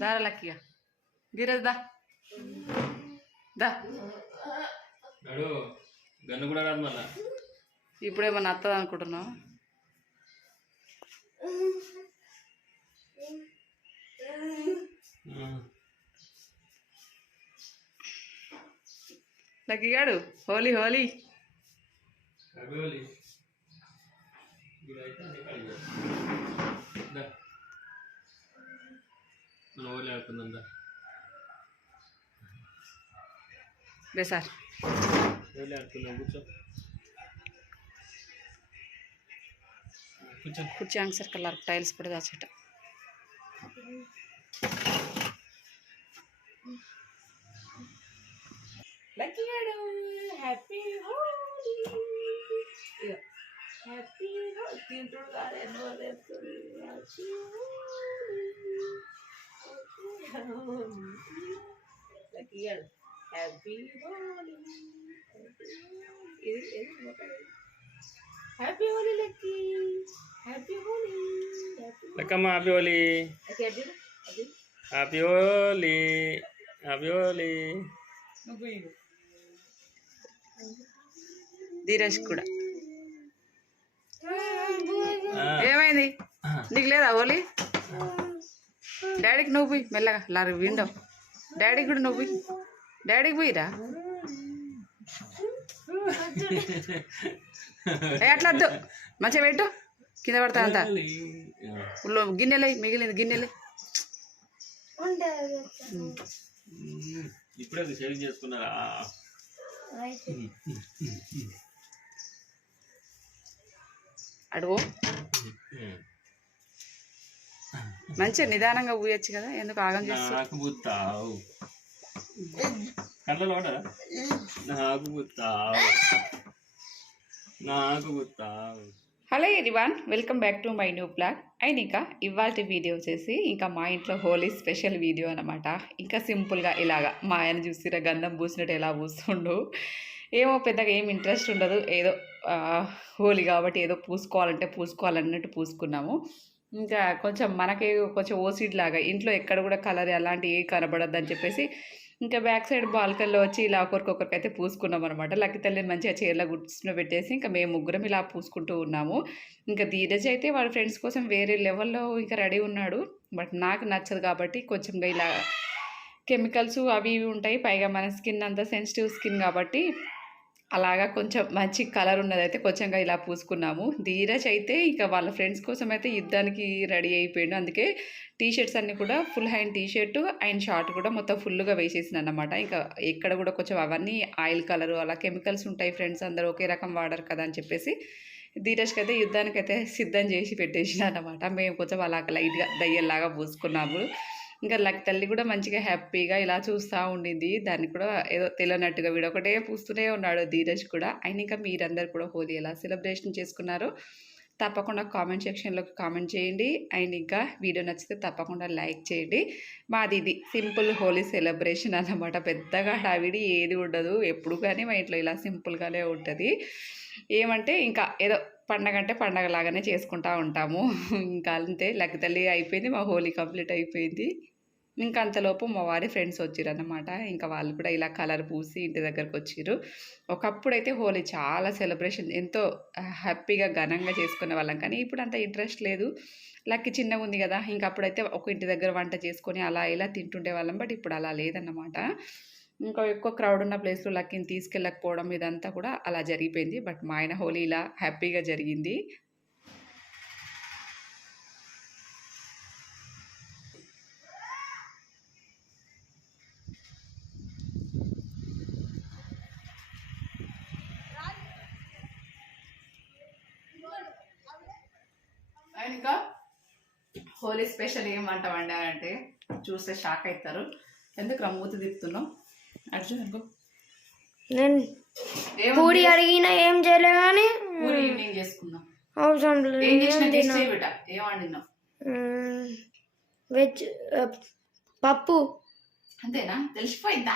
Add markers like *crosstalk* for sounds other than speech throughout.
దారా లక్కీగా గిరజ్ దా దా గన్ను కూడా రాదు మళ్ళా ఇప్పుడేమన్నా వస్తుంది అనుకుంటున్నావు లక్కీగాడు హోలీ హోలీ హోలీ ఇదైతే అన్ని కలిగి దా మన హోలీ ఆడుకుందాం దా లే సార్ హోలీ ఆడుకుందాం కూర్చో కూర్చో కుర్చీ ఆన్సర్ తింటుడు కాదు ఎన్నో లక్కీగాడు హ్యాపీ హోలీ ఇది happy Holi lucky happy Holi happy Lakkamma happy Holi okay అది అది హ్యాపీ హోలీ హ్యాపీ హోలీ నువ్వు ఇవ్వు. ధీరజ్ కూడా ఏమైంది? నీకు లేదా ఓలి? డాడీకి నువ్వు పోయి మెల్లగా లారీ విండో. డాడీకి కూడా నువ్వు పోయి. డాడీకి పోయిరా? వద్దు. మంచిగా పెట్టు. కింద పడతా అంత. ఉల్లో గిన్నెలే మిగిలింది గిన్నెలే ఇప్పుడే చేసుకున్నారా? అడుగు. మంచిగా నిదానంగా ఊయొచ్చు కదా ఎందుకు ఆగం చేస్తావు నాకు గుత్తావు. కళ్ళలో నాకు నాకు hello everyone welcome back to my new vlog and ఇంకా ఇవాళ వీడియో వచ్చేసి ఇంకా మా ఇంట్లో హోలీ స్పెషల్ వీడియో అనమాట ఇంకా సింపుల్గా ఇలాగా మా ఆయన చూసిరా గంధం పూసినట్టు ఎలా పూస్తుండు. ఏమో పెద్దగా ఏం ఇంట్రెస్ట్ ఉండదు ఏదో హోలీ కాబట్టి ఏదో పూసుకోవాలంటే పూసుకోవాలన్నట్టు పూసుకున్నాము. ఇంకా కొంచెం మనకి కొంచెం ఓసిడ్ లాగా ఇంట్లో ఎక్కడ కూడా కలర్ అలాంటివి ఏ కనబడద్దు అని చెప్పేసి ఇంకా బ్యాక్ సైడ్ బాల్కల్లో వచ్చి ఇలా ఒకరికొకరికి అయితే పూసుకున్నాం అనమాట లక్కి తల్లిని మంచిగా చీరలో గుడ్స్లో పెట్టేసి ఇంకా మేము ముగ్గురం ఇలా పూసుకుంటూ ఉన్నాము. ఇంకా ధీరజ్ అయితే వాళ్ళ ఫ్రెండ్స్ కోసం వేరే లెవెల్లో ఇంకా రెడీ ఉన్నాడు. బట్ నాకు నచ్చదు కాబట్టి కొంచెం ఇలా కెమికల్స్ అవి ఇవి ఉంటాయి. పైగా మన స్కిన్ అంతా సెన్సిటివ్ స్కిన్ కాబట్టి అలాగా కొంచెం మంచి కలర్ ఉన్నదైతే కొంచెంగా ఇలా పూసుకున్నాము. ధీరజ్ అయితే ఇంకా వాళ్ళ ఫ్రెండ్స్ కోసం అయితే యుద్ధానికి రెడీ అయిపోయాడు. అందుకే టీ షర్ట్స్ అన్నీ కూడా full hand T shirt and short కూడా మొత్తం ఫుల్గా వేసేసింది అనమాట ఇంకా ఎక్కడ కూడా కొంచెం అవన్నీ ఆయిల్ కలరు అలా కెమికల్స్ ఉంటాయి ఫ్రెండ్స్ అందరూ ఒకే రకం వాడరు కదా అని చెప్పేసి ధీరజ్కి అయితే యుద్ధానికైతే సిద్ధం చేసి పెట్టేసిన అనమాట మేము కొంచెం అలా లైట్గా దయ్యల్లాగా పూసుకున్నాము. ఇంకా లక్ తల్లి కూడా మంచిగా హ్యాపీగా ఇలా చూస్తూ ఉండింది. దాన్ని కూడా ఏదో తెలియనట్టుగా వీడు ఒకటే పూస్తూనే ఉన్నాడు ధీరజ్ కూడా. ఆయన ఇంకా మీరందరు కూడా హోలీ ఎలా సెలబ్రేషన్ చేసుకున్నారు తప్పకుండా కామెంట్ సెక్షన్లోకి కామెంట్ చేయండి. అండ్ ఇంకా వీడియో నచ్చితే తప్పకుండా లైక్ చేయండి. మాది ఇది సింపుల్ హోలీ సెలబ్రేషన్ అన్నమాట. పెద్దగా హడావిడి ఏది ఉండదు. ఎప్పుడు కానీ మా ఇంట్లో ఇలా సింపుల్గానే ఉంటుంది. ఏమంటే ఇంకా ఏదో పండగ అంటే పండగ లాగానే ఉంటాము. ఇంకా అంతే. లెక్క తల్లి అయిపోయింది. మా హోలీ కంప్లీట్ అయిపోయింది. ఇంకా అంతలోపు మా వారి ఫ్రెండ్స్ వచ్చారు అనమాట ఇంకా వాళ్ళు కూడా ఇలా కలర్ పూసి ఇంటి దగ్గరకు వచ్చిర్రు. ఒకప్పుడు అయితే హోలీ చాలా సెలబ్రేషన్ ఎంతో హ్యాపీగా ఘనంగా చేసుకునే వాళ్ళం. కానీ ఇప్పుడు అంత ఇంట్రెస్ట్ లేదు. లక్కి చిన్నగా ఉంది కదా ఇంకా అప్పుడైతే ఒక ఇంటి దగ్గర వంట చేసుకొని అలా ఇలా తింటుండే వాళ్ళం. బట్ ఇప్పుడు అలా లేదన్నమాట. ఇంకా ఎక్కువ క్రౌడ్ ఉన్న ప్లేస్లో లక్కిని తీసుకెళ్ళకపోవడం ఇదంతా కూడా అలా జరిగిపోయింది. బట్ మా ఆయన హోలీ ఇలా హ్యాపీగా జరిగింది అండ్ ఇంకా హోలీ స్పెషల్ ఏం వంట వండారంటే చూస్తే షాక్ అవుతారు ఎందుకు రమ్మూతి తిప్పుతున్నావు? అర్జున్ అనుకో నేను ఏం పూరి అడిగిన ఏం చేయలే కానీ పూరి ఈవినింగ్ చేసుకుందాం. అవసరం లేదు ఏం. వెజ్ పప్పు. అంతేనా? తెలిసిపోయిందా?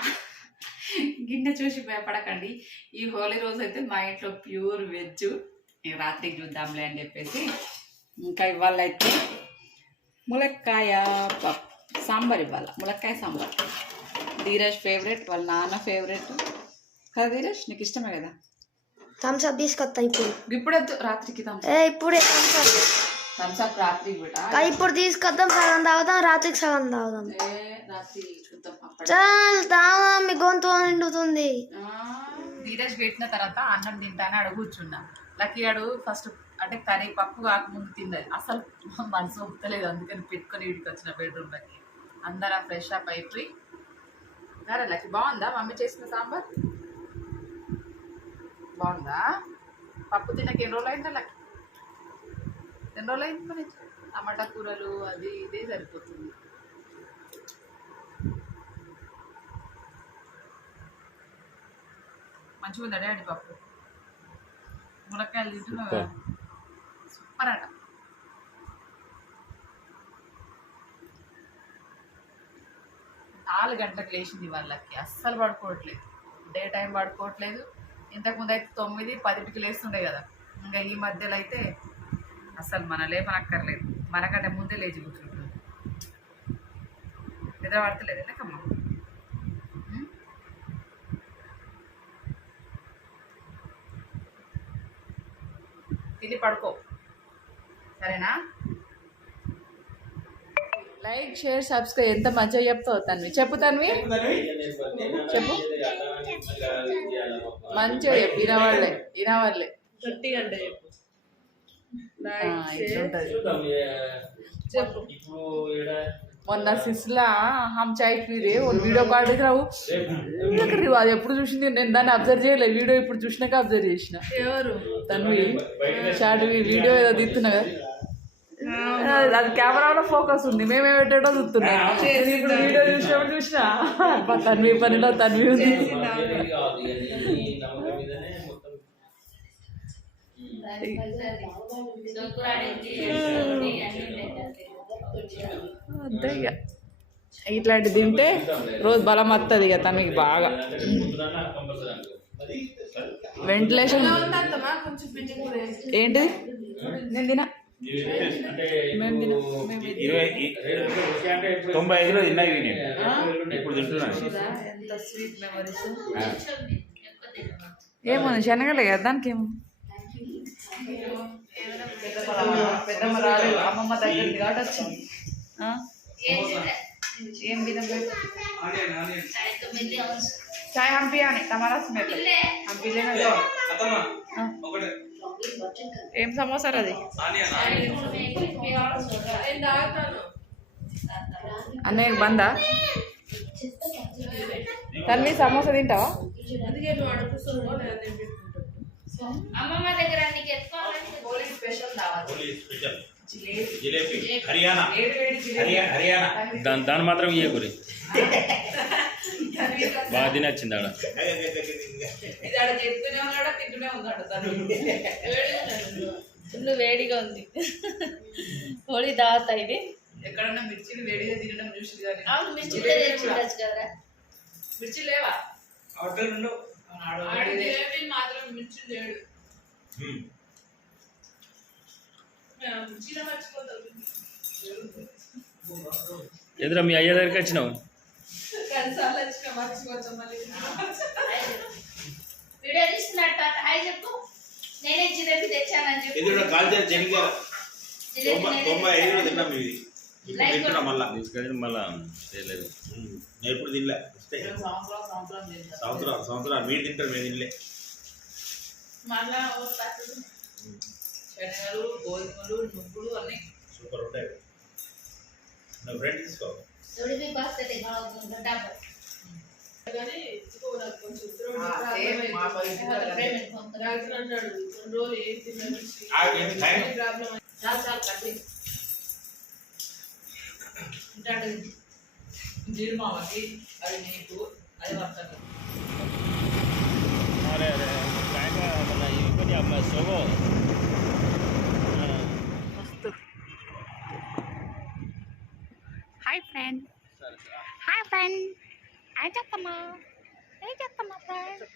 గిన్నె చూసి భయపడకండి. ఈ హోలీ రోజు అయితే మా ఇంట్లో ప్యూర్ వెజ్. రాత్రికి చూద్దాంలే అని చెప్పేసి ఇంకా ఇవాళ అయితే ములక్కాయ సాంబార్ ఇవ్వాలి. ములక్కాయ సాంబార్. ధీరజ్ ఫేవరెట్ వాళ్ళ నాన్న ఫేవరెట్ కదా ధీరజ్? నీకు ఇష్టమే కదా? థమ్స్ అప్ తీసుకొస్తా ఇప్పుడు. ఇప్పుడు వద్దు రాత్రికి థమ్స్ ఏ ఇప్పుడే థమ్స్ అప్ థమ్స్ అప్ రాత్రికి కూడా. ఇప్పుడు తీసుకొద్దాం సగం తాగుదాం రాత్రికి సగం తాగుదాం. ఏ రాత్రి చాలు తాగుదాం మీ గొంతు నిండుతుంది. ధీరజ్ పెట్టిన తర్వాత అన్నం తింటానే అడుగు కూర్చున్నా. లక్కీ అడు ఫస్ట్ అంటే కర్రీ పప్పు కాకముందు తిన్నది. అసలు మనసు ఒప్పుతలేదు. అందుకని పెట్టుకొని వీడికి వచ్చిన బెడ్రూమ్లోకి అందరం ఫ్రెష్ అప్ అయిపోయి సరే లక్కీ బాగుందా? మమ్మీ చేసిన సాంబార్? బాగుందా? పప్పు తినక ఎన్ని రోజులు అయిందా లక్కీ ఎన్ని రోజులు అయింది మరి? టమాటా కూరలు అది ఇదే సరిపోతుంది. మంచిగా ఉందా డాడీ పప్పు? మునక్కాయలు తింటున్నావు? కదా నాలుగు గంటలకు లేచింది వాళ్ళకి అస్సలు పడుకోవట్లేదు డే టైం పడుకోవట్లేదు ఇంతకుముందు అయితే తొమ్మిది పదింటికి లేస్తుండే కదా ఇంకా ఈ మధ్యలో అయితే అసలు మన లేపనక్కర్లేదు మనకంటే ముందే లేచి కూర్చుంటుంది నిద్ర పడతలేదు ఎందుకమ్మా తిని పడుకో సరేనా? Like share subscribe. ఎంత మంచిగా చెప్తావు తన్వి? చెప్పు తన్వి. చెప్పు మంచిగా చెప్పు. వినవాళ్ళే వినవాళ్ళే ఆ, ఇట్లుంటది చెప్పు మొన్న సిస్లా హమ్ చాయ్ పీరే ఓ వీడియో కాల్ రావు అది ఎప్పుడు చూసింది? నేను దాన్ని అబ్జర్వ్ చేయలేదు వీడియో ఇప్పుడు చూసినాక అబ్జర్వ్ చేసిన. ఎవరు? తన్వి షార్ట్ వీడియో ఏదో తీస్తున్నా కదా. అది కెమెరాలో ఫోకస్ ఉంది. మేమే పెట్టేటో చూస్తున్నాం. ఇప్పుడు వీడియో చూసినప్పుడు చూసినా. తన్వి పనిలో తన్వి ఉంది. అంతే ఇక. ఇట్లాంటి తింటే రోజు బలం వస్తుంది ఇక తనకి బాగా. వెంటిలేషన్ ఏంటి? నేను తినా. తొంభై ఐదులో తిన్నా ఇవి నేను. ఇప్పుడు తింటున్నాను ఎంత స్వీట్ మెమరీస్ ఏమో శనగలే కదా దానికి ఏమో. పెద్దమ్మ రాలేదు. అమ్మమ్మ దగ్గరికి కాబట్టి వచ్చింది. ఆ? ఏం విధం చాయ్ హంపి అని తమారా స్మెల్. హంపి ఏం సమోసా అది అన్నయ్య బందా? తన్వి సమోసా తింటావా? అమ్మమ్మ దగ్గర దాని మాత్రం ఇయ్య గురి. *laughs* బాగా తినచ్చింది ఆడ. ఇది ఆడ చెప్తూనే ఉన్నాడా తింటూనే ఉన్నాడు తను. ఫుల్ వేడిగా ఉంది. హోళీ దావత ఇది. ఎక్కడన్నా మిర్చిని వేడిగా తినడం చూసి కానీ. అవును మీరు చిల్లర తెచ్చి ఉండొచ్చు కదరా. మిర్చి లేవా? అవునాడు వేడిదే. ఎదురా మీ అయ్య దగ్గరికి వచ్చినావు? వీడియో తాత హాయ్ చెప్పు నేనే జిలేబీ తెచ్చానని చెప్పు ఇది కూడా శనిగా జిలేబీ తొంభై నేనే తొంభై ఐదులో తెచ్చాను. తిన్నాం ఇవి ఇప్పుడు లైక్ తింటున్నా మళ్ళా. తీసుకెళ్ళి మళ్ళా చేయలేదు. ఉమ్, నేను ఎప్పుడు తినలే. సంవత్సరం సంవత్సరం మీరు తింటారు మేము తినలే. మళ్ళా. శనగలు గోధుమలు నువ్వులు అన్ని. సూపర్ ఉంటాయి. నా ఫ్రెండ్ తీసుకో ఉడిపి వస్తుంది డబ్బా ఆ, సేమ్ మా పరిస్థితి అలానే. ఆ, ఏంటి టైం? చాలు చాలు కట్టి. ఇంటాడు జీడిమావకి అది నీకు అది వర్తకం. అరే అరే మన ఇవి అమ్మ సోగో. మస్తు ఏం చేస్తామా ఏం చేస్తామా ఫ్రెండ్స్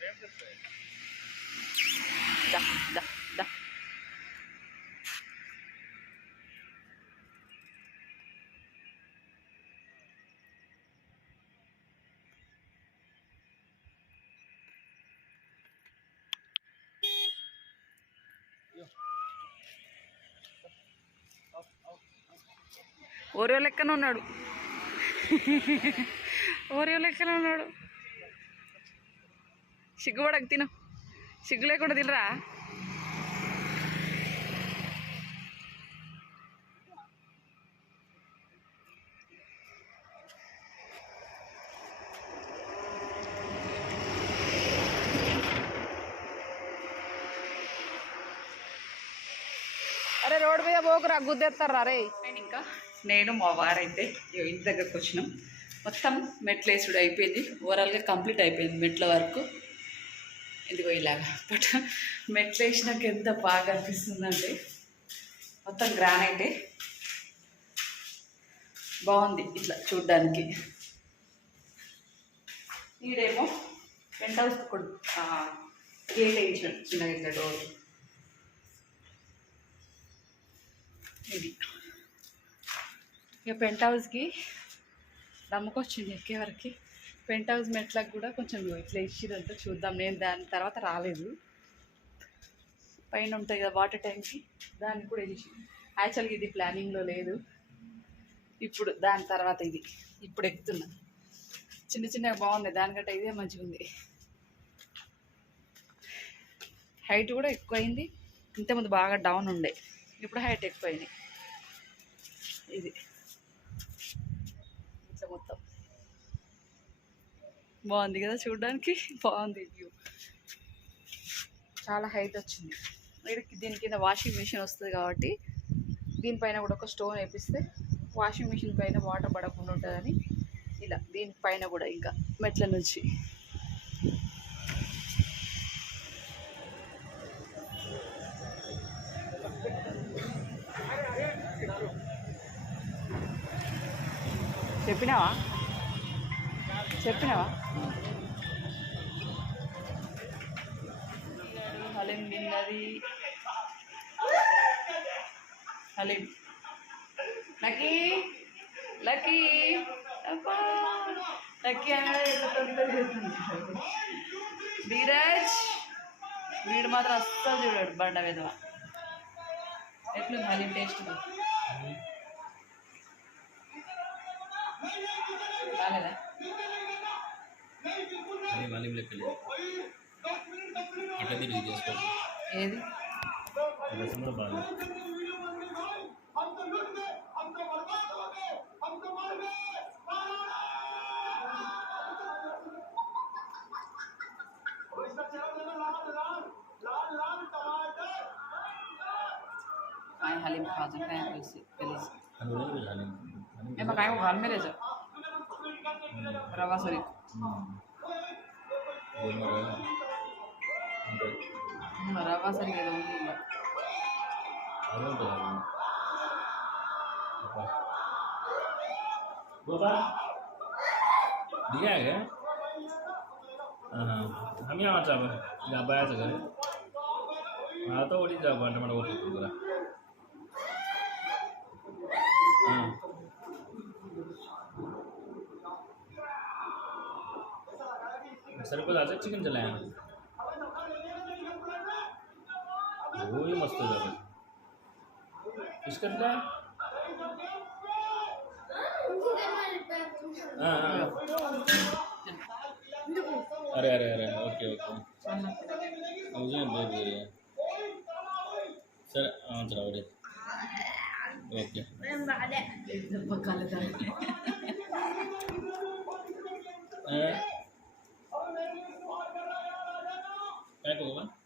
ఓరో లెక్కన ఉన్నాడు. ఓరియో లెక్కన ఉన్నాడు? సిగ్గుపడకు తిను. సిగ్గు లేకుండా తినరా? అరే రోడ్డు మీద పోకురా గుద్దేస్తారా రే నేను ఇంకా నేను మా వారైతే ఇగో ఇంటి దగ్గరకు వచ్చినాం. మొత్తం మెట్లేసుడు అయిపోయింది. ఓవరాల్గా కంప్లీట్ అయిపోయింది మెట్ల వరకు. ఇదిగో ఇలాగా బట్ మెట్లు వేసినాక ఎంత బాగా అనిపిస్తుందంటే మొత్తం గ్రానైటే బాగుంది ఇట్లా చూడ్డానికి. ఈడేమో పెంట్ హౌస్ గేట్ వేయించాడు చిన్నగా ఇట్లా డోర్ ఇది. ఇక పెంట్ హౌస్కి దమ్ముకొచ్చింది ఎక్కే వరకు. పెంట్ హౌస్ మెట్లకు కూడా కొంచెం ఇట్లా ఇచ్చిరంతా చూద్దాం. నేను దాని తర్వాత రాలేదు. పైన ఉంటాయి కదా వాటర్ ట్యాంక్కి దానికి కూడా వేసి యాక్చువల్గా ఇది ప్లానింగ్లో లేదు. ఇప్పుడు దాని తర్వాత ఇది. ఇప్పుడు ఎక్కుతున్నా. చిన్న చిన్నగా బాగుంది. దానికంటే ఇదే మంచిగా ఉంది. హైట్ కూడా ఎక్కువైంది. ఇంతకుముందు బాగా డౌన్ ఉండే. ఇప్పుడు హైట్ ఎక్కువైంది. ఇది. మొత్తం. బాగుంది కదా చూడడానికి? బాగుంది వ్యూ. చాలా హైట్ వచ్చింది. వీడికి దీని కింద వాషింగ్ మిషన్ వస్తుంది కాబట్టి దీనిపైన కూడా ఒక స్టోన్ వేపిస్తే వాషింగ్ మిషన్ పైన వాటర్ పడకుండా ఉంటుందని. ఇలా దీనిపైన కూడా ఇంకా మెట్ల నుంచి. చెప్పినావా? చెప్పినావా? హలీం తిన్నది హలీం. Lucky lucky. లక్కీ అనగా ఎంత ధీరజ్. వీడు మాత్రం అస్సలు చూడాడు బండ విధవ. ఎట్లుంది హలీం టేస్ట్? బాగాలేదా మళ్ళీ మళ్ళీ లెక్కలేదు అట్లా తిరిగి చేసుకోవాలి ఏది రసం కూడా బాగా मैं हलीम खा सकते हैं पहले से पहले से అని కూడా వెళ్ళాలి मैं मकाई को घर में ले जाओ रवा शरीफ रवा शरीफ दिया है क्या हम यहाँ चाहे जाबा आया सगळे हाँ तो ओडी जाबा टमाटा ओटी तुला हाँ सर को सरपला चिकन चलाया वो ही मस्त हो जाता जाएगा इसका क्या अरे अरे अरे ओके ओके। मुझे बहुत बोल रहा सर हाँ चलाओ रे ओके। पका लेता तो। है। हाँ। back over?